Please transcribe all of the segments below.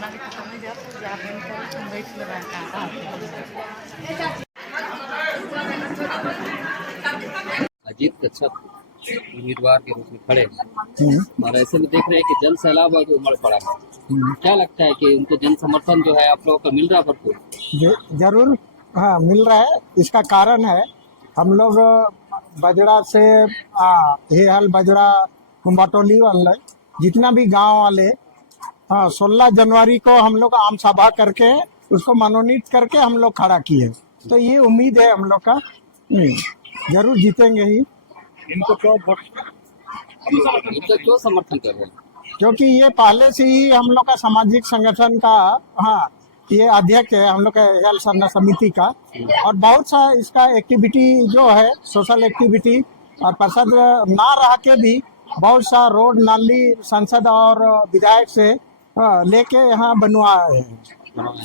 अजीत कच्छप उम्मीदवार के रूप में खड़े हैं और ऐसे में देख रहे हैं कि जन सैलाब अब उमड़ पड़ा है। क्या लगता है कि उनको जन समर्थन जो है आप लोगों का मिल रहा है भरपूर? जरूर, हाँ मिल रहा है। इसका कारण है हम लोग बजरा से हेहल बजरा कुंभाटोली वाले जितना भी गांव वाले 16 जनवरी को हम लोग आम सभा करके उसको मनोनीत करके हम लोग खड़ा किए। तो ये उम्मीद है हम लोग का जरूर जीतेंगे ही। इनको क्यों समर्थन कर रहे हैं? क्योंकि ये पहले से ही हम लोग का सामाजिक संगठन का ये अध्यक्ष है हम लोग का हेल्थ सरना समिति का, और बहुत सा इसका एक्टिविटी जो है सोशल एक्टिविटी और पार्षद ना रह के भी बहुत सा रोड नाली सांसद और विधायक से लेके यहाँ बनवाए हैं,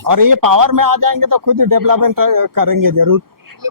और ये पावर में आ जाएंगे तो खुद डेवलपमेंट करेंगे जरूर।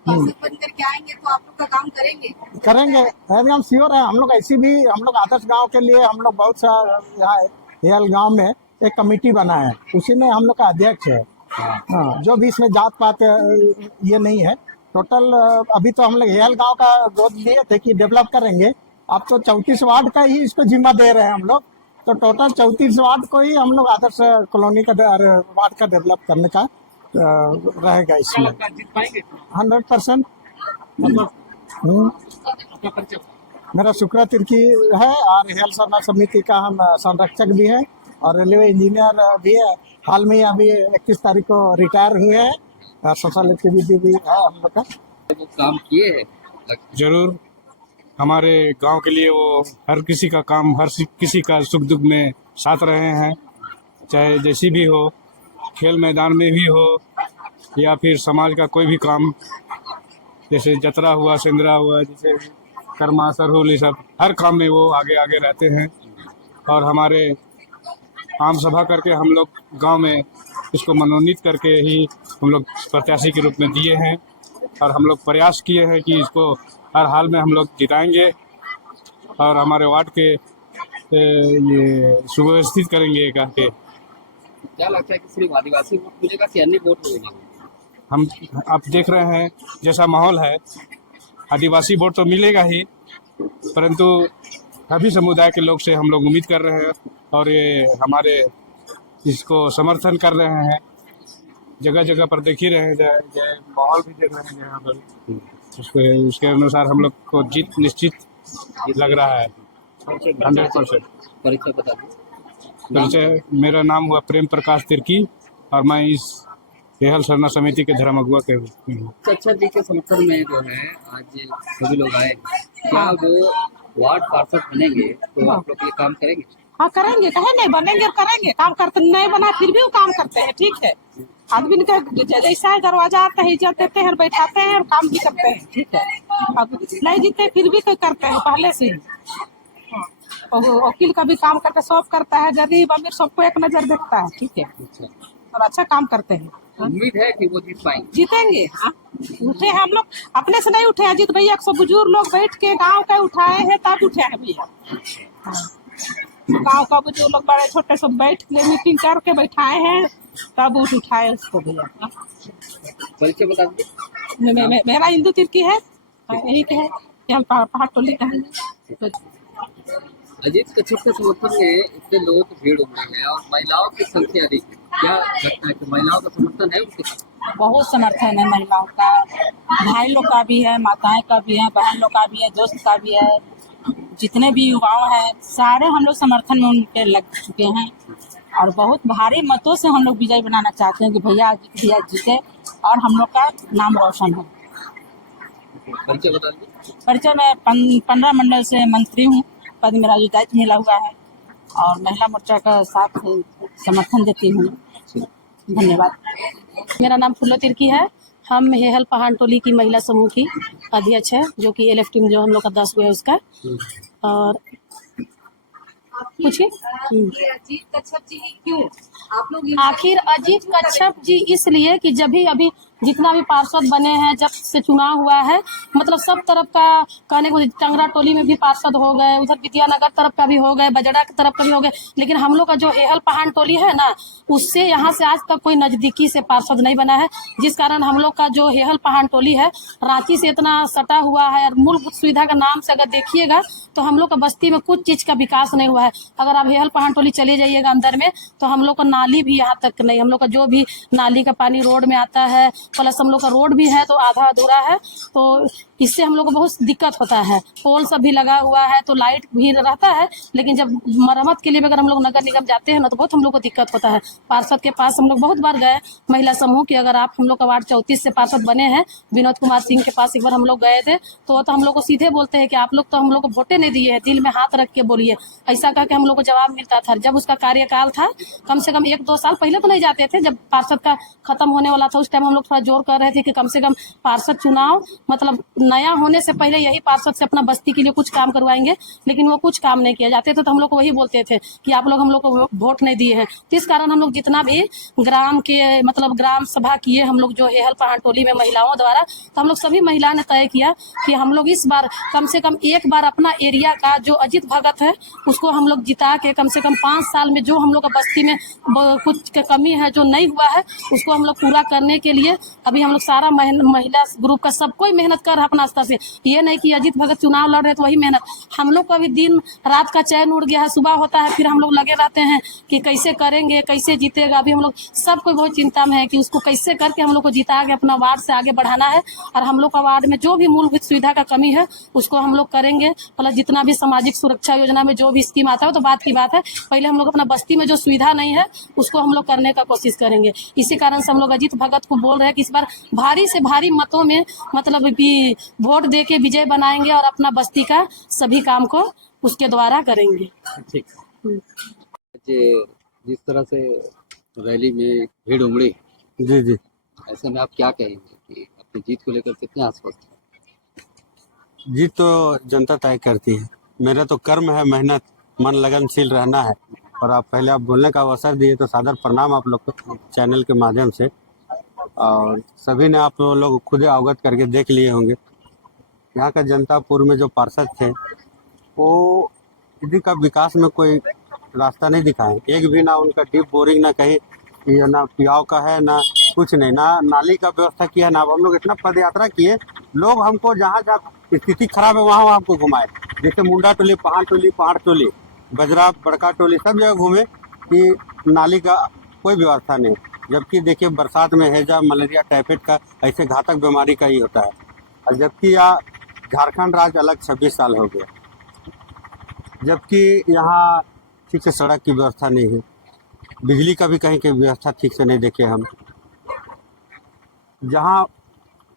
बन करके आएंगे तो आप लोग का काम करेंगे एकदम श्योर है। हम लोग ऐसी भी हम लोग आदर्श गांव के लिए हम लोग बहुत सा यहाँ हेल गांव में एक कमेटी बना है, उसी में हम लोग का अध्यक्ष है। हाँ, जो भी इसमें जात पात ये नहीं है टोटल। अभी तो हम लोग हेल गांव का गोद लिए थे कि डेवलप करेंगे, अब तो 34 वार्ड का ही इसको जिम्मा दे रहे हैं हम लोग। तो टोटल 34 वार्ड को ही हम लोग आदर्श कॉलोनी का वार्ड का डेवलप करने का रहेगा इसमें 100%। मेरा शुक्रा तिर्की है और हेल्थ सरना समिति का हम संरक्षक भी है और रेलवे इंजीनियर भी है। हाल में अभी 31 तारीख को रिटायर हुए हैं। सोशल एक्टिविटी भी है हम लोग का। वो काम किए हैं जरूर, हमारे गांव के लिए वो हर किसी का काम, हर किसी का सुख दुख में साथ रहे हैं, चाहे जैसी भी हो, खेल मैदान में भी हो या फिर समाज का कोई भी काम, जैसे जतरा हुआ, सेंद्रा हुआ, जैसे कर्मा सरहुल, ये सब हर काम में वो आगे आगे रहते हैं। और हमारे आम सभा करके हम लोग गांव में इसको मनोनीत करके ही हम लोग प्रत्याशी के रूप में दिए हैं, और हम लोग प्रयास किए हैं कि इसको हर हाल में हम लोग जिताएंगे और हमारे वार्ड के ये सुव्यवस्थित करेंगे करके। क्या लगता है कि सिर्फ आदिवासी वोट मिलेगा कि अन्य वोट मिलेंगे? हम आप देख रहे हैं जैसा माहौल है, आदिवासी वोट तो मिलेगा ही, परंतु सभी समुदाय के लोग से हम लोग उम्मीद कर रहे हैं और ये हमारे इसको समर्थन कर रहे हैं। जगह जगह पर देख ही रहे हैं, माहौल भी देख रहे हैं यहाँ पर, उसके अनुसार हम लोग को जीत निश्चित लग रहा है 100%। परिचय बता दीजिए। परिचय, मेरा नाम हुआ प्रेम प्रकाश तिर्की और मैं इस हेहल सरना समिति के धर्म अगुआ के हूँ। अच्छा जी के समर्थन में जो है आज सभी लोग आए, क्या वो वार्ड पार्षद बनेंगे तो आप लोग ये काम करेंगे? हाँ करेंगे, कहे नहीं बनेंगे और करेंगे, काम करते नहीं बना फिर भी वो काम करते हैं। ठीक है, आदमी का जैसा है दरवाजा आता है, इज्जत देते हैं और बैठाते हैं और काम भी करते हैं। ठीक है, अब नहीं जीते फिर भी कोई करते हैं पहले से ही। वकील का भी काम करता, सब करता है, गरीब अमीर सबको एक नजर देखता है। ठीक है, और अच्छा काम करते हैं। उम्मीद है कि वो जीत पाएंगे, जीतेंगे। उठे हैं हम लोग, अपने से नहीं उठे हैं। अजीत भैया 100 बुजुर्ग लोग बैठ के गांव का उठाए हैं तब उठे हैं भैया। गांव का बुजुर्ग लोग बड़े छोटे सब बैठ के मीटिंग करके बैठाए हैं तब उठाए उसको भैया। परिचय बता दीजिए। मेरा हिंदू तिर्की है, यही के है, पहाड़ टोली का है। अजीत कच्छप के समर्थन में इतने लोगों की भीड़ उमड़ी है और महिलाओं की संख्या अधिक है, क्या लगता है कि महिलाओं का समर्थन है उसके? बहुत समर्थन है महिलाओं का, भाई लोग का भी है, माताएं का भी है, बहन लोग का भी है, दोस्त का भी है, जितने भी युवाओं हैं सारे हम लोग समर्थन में उनके लग चुके हैं और बहुत भारी मतों से हम लोग विजय बनाना चाहते हैं कि भैया जीते और हम लोग का नाम रोशन हो। परिचय बता दीजिए। परिचय मैं 15 मंडल से मंत्री हूँ, पद मेरा दायित्व मिला हुआ है और महिला मोर्चा का साथ समर्थन देती हूँ। धन्यवाद। मेरा नाम फुल्लो तिर्की है। हम हेहल पहाड़ टोली की महिला समूह की अध्यक्ष है, जो कि एलएफ टीम जो हम लोग का 10 हुआ है उसका। और पूछिए अजीत कच्छप जी क्यों आप लोग? आखिर अजीत कच्छप जी इसलिए कि जब भी अभी जितना भी पार्षद बने हैं जब से चुनाव हुआ है, मतलब सब तरफ का कहने को, टंगरा टोली में भी पार्षद हो गए, उधर विद्यानगर तरफ का भी हो गए, बजड़ा की तरफ का भी हो गए, लेकिन हम लोग का जो हेहल पहाड़ टोली है ना, उससे यहाँ से आज तक कोई नजदीकी से पार्षद नहीं बना है, जिस कारण हम लोग का जो हेहल पहाड़ टोली है रांची से इतना सटा हुआ है। और मूलभूत सुविधा का नाम से अगर देखिएगा तो हम लोग का बस्ती में कुछ चीज का विकास नहीं हुआ है। अगर आप हेहल पहाड़ टोली चले जाइएगा अंदर में तो हम लोग का नाली भी यहाँ तक नहीं, हम लोग का जो भी नाली का पानी रोड में आता है, प्लस हम लोग का रोड भी है तो आधा अधूरा है, तो इससे हम लोग को बहुत दिक्कत होता है। पोल सब भी लगा हुआ है तो लाइट भी रहता है, लेकिन जब मरम्मत के लिए अगर हम लोग नगर निगम जाते हैं ना तो बहुत हम लोग को दिक्कत होता है। पार्षद के पास हम लोग बहुत बार गए, महिला समूह की, अगर आप हम लोग का वार्ड 34 से पार्षद बने हैं, विनोद कुमार सिंह के पास एक बार हम लोग गए थे तो हम लोग को सीधे बोलते हैं कि आप लोग तो हम लोग को वोटे नहीं दिए हैं, दिल में हाथ रख के बोलिए, ऐसा कह के हम लोग को जवाब मिलता था। जब उसका कार्यकाल था कम से कम 1-2 साल पहले तो नहीं जाते थे, जब पार्षद का खत्म होने वाला था उस टाइम हम लोग थोड़ा जोर कर रहे थे कि कम से कम पार्षद चुनाव मतलब नया होने से पहले यही पार्षद से अपना बस्ती के लिए कुछ काम करवाएंगे, लेकिन वो कुछ काम नहीं किया जाते थे तो हम लोग को वही बोलते थे कि आप लोग हम लोग को वोट नहीं दिए हैं। तो इस कारण हम लोग जितना भी ग्राम के मतलब ग्राम सभा किए हम लोग जो हेहल पहाड़ टोली में महिलाओं द्वारा, तो हम लोग सभी महिला ने तय किया कि हम लोग इस बार कम से कम एक बार अपना एरिया का जो अजीत भगत है उसको हम लोग जिता के कम से कम 5 साल में जो हम लोग का बस्ती में कुछ कमी है जो नहीं हुआ है उसको हम लोग पूरा करने के लिए अभी हम लोग सारा महिला ग्रुप का सब कोई मेहनत कर रहा है अपना स्तर से। ये नहीं कि अजीत भगत चुनाव लड़ रहे तो वही मेहनत, हम लोग का भी दिन रात का चैन उड़ गया है, सुबह होता है फिर हम लोग लगे रहते हैं कि कैसे करेंगे कैसे जीतेगा। अभी हम लोग सब कोई बहुत चिंता में है कि उसको कैसे करके हम लोग को जिता के अपना वार्ड से आगे बढ़ाना है, और हम लोग का वार्ड में जो भी मूलभूत सुविधा का कमी है उसको हम लोग करेंगे। प्लस जितना भी सामाजिक सुरक्षा योजना में जो भी स्कीम आता है तो बात की बात है, पहले हम लोग अपना बस्ती में जो सुविधा नहीं है उसको हम लोग करने का कोशिश करेंगे। इसी कारण से हम लोग अजीत भगत को बोल रहे हैं कि इस बार भारी से भारी मतों में मतलब भी वोट दे के विजय बनाएंगे और अपना बस्ती का सभी काम को उसके द्वारा करेंगे। ठीक। जिस तरह से रैली में भीड़ उमड़ी, जी जी, ऐसे में आप क्या कहेंगे कि अपनी जीत को लेकर कितने आश्वस्त हैं? जीत तो जनता तय करती है। मेरा तो कर्म है, मेहनत, मन लगनशील रहना है। और आप पहले आप बोलने का अवसर दिए तो सादर प्रणाम आप लोग को चैनल के माध्यम से। और सभी ने आप लोग खुद अवगत करके देख लिए होंगे, यहाँ का जनता पूर्व में जो पार्षद थे वो यदि का विकास में कोई रास्ता नहीं दिखाए, एक भी ना उनका डीप बोरिंग ना कहीं ये ना पियाव का है ना कुछ नहीं, ना नाली का व्यवस्था किया ना। हम लोग इतना पद यात्रा किए, लोग हमको जहाँ जहाँ स्थिति खराब है वहाँ हमको घुमाए, जैसे मुंडा टोली, पहाड़ टोली, बजरा, बड़का टोली, सब जगह घूमे कि नाली का कोई व्यवस्था नहीं। जबकि देखिए बरसात में हैजा, मलेरिया, टाइफाइड का ऐसे घातक बीमारी का ही होता है। और जबकि यहाँ झारखंड राज्य अलग 26 साल हो गया, जबकि यहाँ ठीक से सड़क की व्यवस्था नहीं है, बिजली का भी कहीं की व्यवस्था ठीक से नहीं देखे हम। जहाँ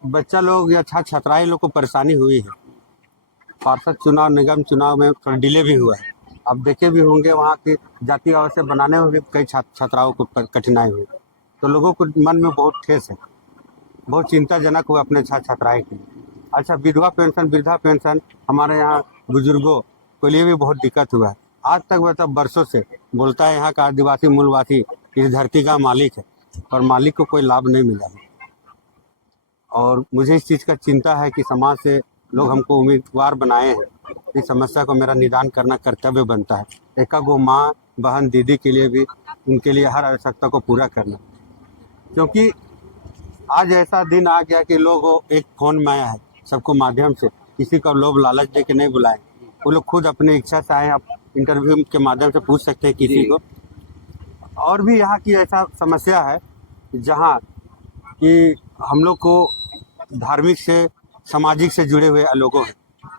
बच्चा लोग या छात्राएं लोग को परेशानी हुई है, पार्षद चुनाव, निगम चुनाव में थोड़ा डिले भी हुआ है। अब देखे भी होंगे वहाँ की जाति व्यवस्था बनाने में भी कई छात्राओं को कठिनाई हुई, तो लोगों को मन में बहुत ठेस है, बहुत चिंताजनक हुआ अपने छात्राएं के लिए। अच्छा, विधवा पेंशन, वृद्धा पेंशन हमारे यहाँ बुजुर्गों के लिए भी बहुत दिक्कत हुआ है। आज तक मतलब वर्षों से बोलता है यहाँ का आदिवासी मूलवासी इस धरती का मालिक है, पर मालिक को कोई लाभ नहीं मिला है। और मुझे इस चीज़ का चिंता है कि समाज से लोग हमको उम्मीदवार बनाए हैं, इस समस्या को मेरा निदान करना कर्तव्य बनता है। एक गो माँ, बहन, दीदी के लिए भी उनके लिए हर आवश्यकता को पूरा करना, क्योंकि आज ऐसा दिन आ गया कि लोग एक फ़ोन में आया है सबको माध्यम से, किसी का लोभ लालच दे के नहीं बुलाएं, वो लोग खुद अपनी इच्छा से आए। आप इंटरव्यू के माध्यम से पूछ सकते हैं किसी को। और भी यहाँ की ऐसा समस्या है जहाँ कि हम लोग को धार्मिक से, सामाजिक से जुड़े हुए लोगों हैं।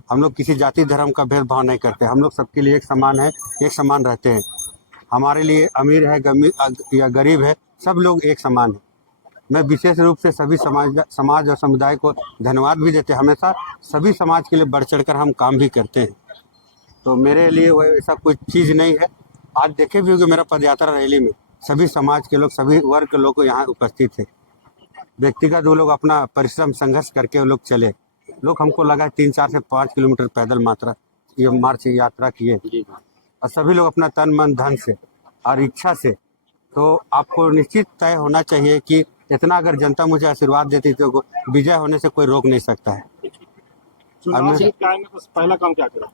हम लोग किसी जाति धर्म का भेदभाव नहीं करते, हम लोग सबके लिए एक समान है, एक समान रहते हैं। हमारे लिए अमीर है या गरीब है, सब लोग एक समान है। मैं विशेष रूप से सभी समाज और समुदाय को धन्यवाद भी देते हैं। हमेशा सभी समाज के लिए बढ़ चढ़ कर हम काम भी करते हैं, तो मेरे लिए वो ऐसा कोई चीज़ नहीं है। आज देखे भी होंगे मेरा पदयात्रा रैली में सभी समाज के लोग, सभी वर्ग के लोग यहाँ उपस्थित थे। व्यक्तिगत वो लोग अपना परिश्रम संघर्ष करके वो लोग चले। लोग हमको लगा 3-4 से 5 किलोमीटर पैदल ये मार्च यात्रा किए, और सभी लोग अपना तन मन धन से और इच्छा से। तो आपको निश्चित तय होना चाहिए कि इतना अगर जनता मुझे आशीर्वाद देती तो विजय होने से कोई रोक नहीं सकता है। चुनाव से क्या है, तो पहला काम क्या करा?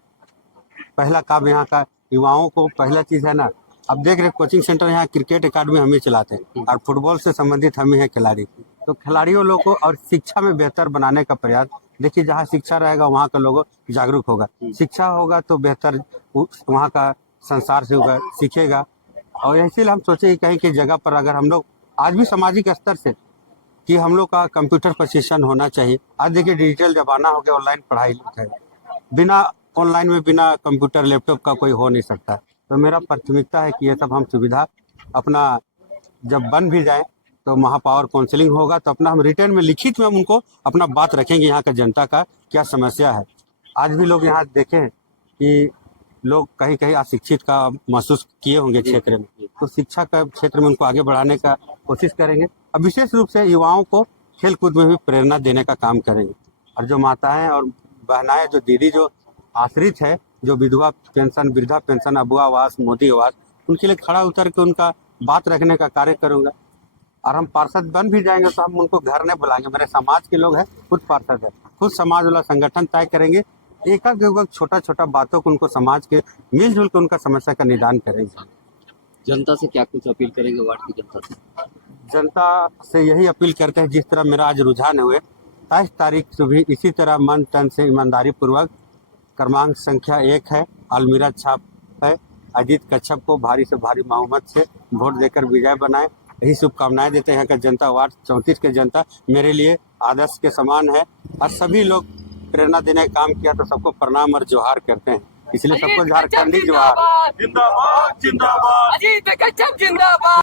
पहला काम यहाँ का युवाओं को पहला चीज है ना, अब देख रहे कोचिंग सेंटर यहाँ क्रिकेट अकादमी हम ही चलाते हैं और फुटबॉल से संबंधित हम ही हैं खिलाड़ी। तो खिलाड़ियों लोग को और शिक्षा में बेहतर बनाने का प्रयास, देखिए जहाँ शिक्षा रहेगा वहाँ का लोग जागरूक होगा, शिक्षा होगा तो बेहतर वहाँ का संसार से होगा सीखेगा। और इसीलिए हम सोचे कि कहीं की जगह पर अगर हम लोग आज भी सामाजिक स्तर से कि हम लोग का कंप्यूटर प्रशिक्षण होना चाहिए। आज देखिए डिजिटल जमाना हो गया, ऑनलाइन पढ़ाई है, बिना ऑनलाइन में बिना कंप्यूटर लैपटॉप का कोई हो नहीं सकता। तो मेरा प्राथमिकता है कि ये सब हम सुविधा अपना जब बन भी जाए तो महापावर काउंसलिंग होगा तो अपना हम रिटर्न में लिखित में हम उनको अपना बात रखेंगे यहाँ का जनता का क्या समस्या है। आज भी लोग यहाँ देखें कि लोग कहीं कहीं अशिक्षित का महसूस किए होंगे क्षेत्र में, तो शिक्षा का क्षेत्र में उनको आगे बढ़ाने का कोशिश करेंगे। अब विशेष रूप से युवाओं को खेल कूद में भी प्रेरणा देने का काम करेंगे। और जो माताएं और बहनाएं, जो दीदी जो आश्रित है, जो विधवा पेंशन, वृद्धा पेंशन, अबुआ आवास, मोदी आवास, उनके लिए खड़ा उतर के उनका बात रखने का कार्य करूँगा। और हम पार्षद बन भी जाएंगे तो हम उनको घर नहीं बुलाएंगे, मेरे समाज के लोग हैं, खुद पार्षद है, खुद समाज वाला संगठन तय करेंगे, एक छोटा छोटा बातों को उनको समाज के मिलजुल के उनका समस्या का निदान करेंगे। जनता से क्या कुछ अपील करेंगे वार्ड की जनता से? जनता से यही अपील करते हैं, जिस तरह मेरा आज रुझान हुए 23 तारीख से भी इसी तरह मन तन से ईमानदारी पूर्वक क्रमांक संख्या 1 है, अलमीरा छाप है, अजीत कच्छप को भारी से भारी बहुमत से वोट देकर विजय बनाए। यही शुभकामनाएं देते हैं। यहाँ का जनता वार्ड 34 के जनता मेरे लिए आदर्श के समान है और सभी लोग प्रेरणा देने का काम किया तो सबको प्रणाम और जोहार करते हैं। इसलिए सबको झारखंडी जोहार। जिंदाबाद जिंदाबाद। अजीत कच्छप जिंदाबाद।